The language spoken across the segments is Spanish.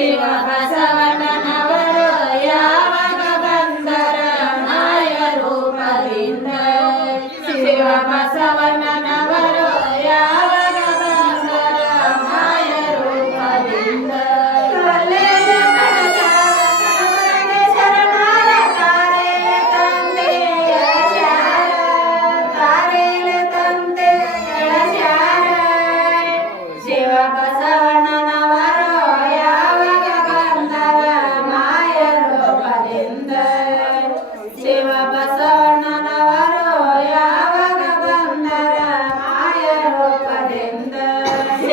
se va a pasar.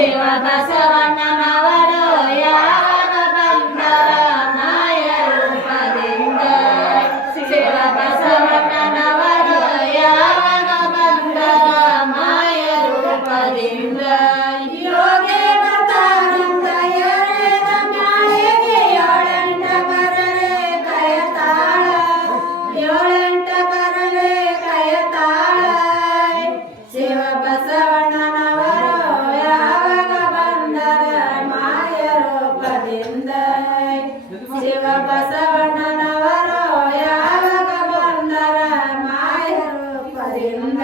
देवा എന്ത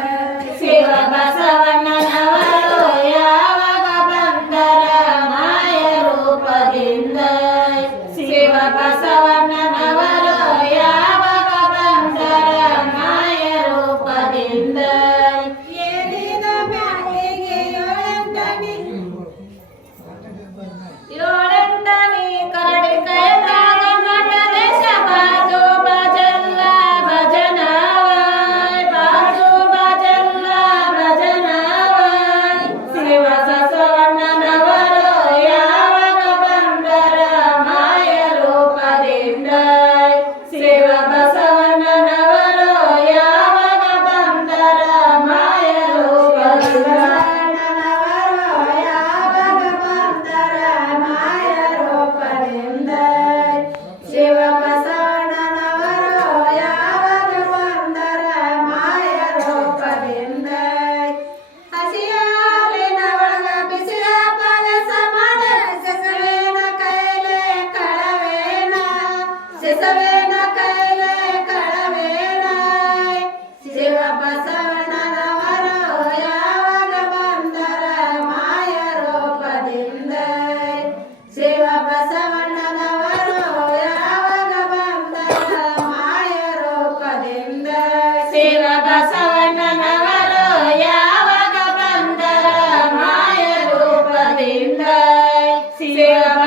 సేవ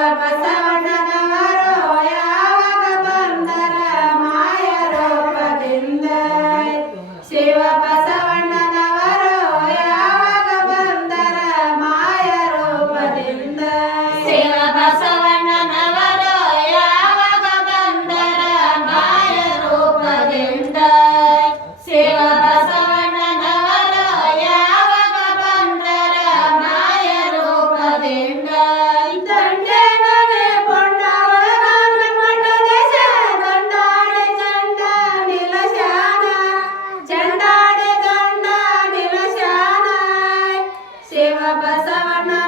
सर्वसा va a.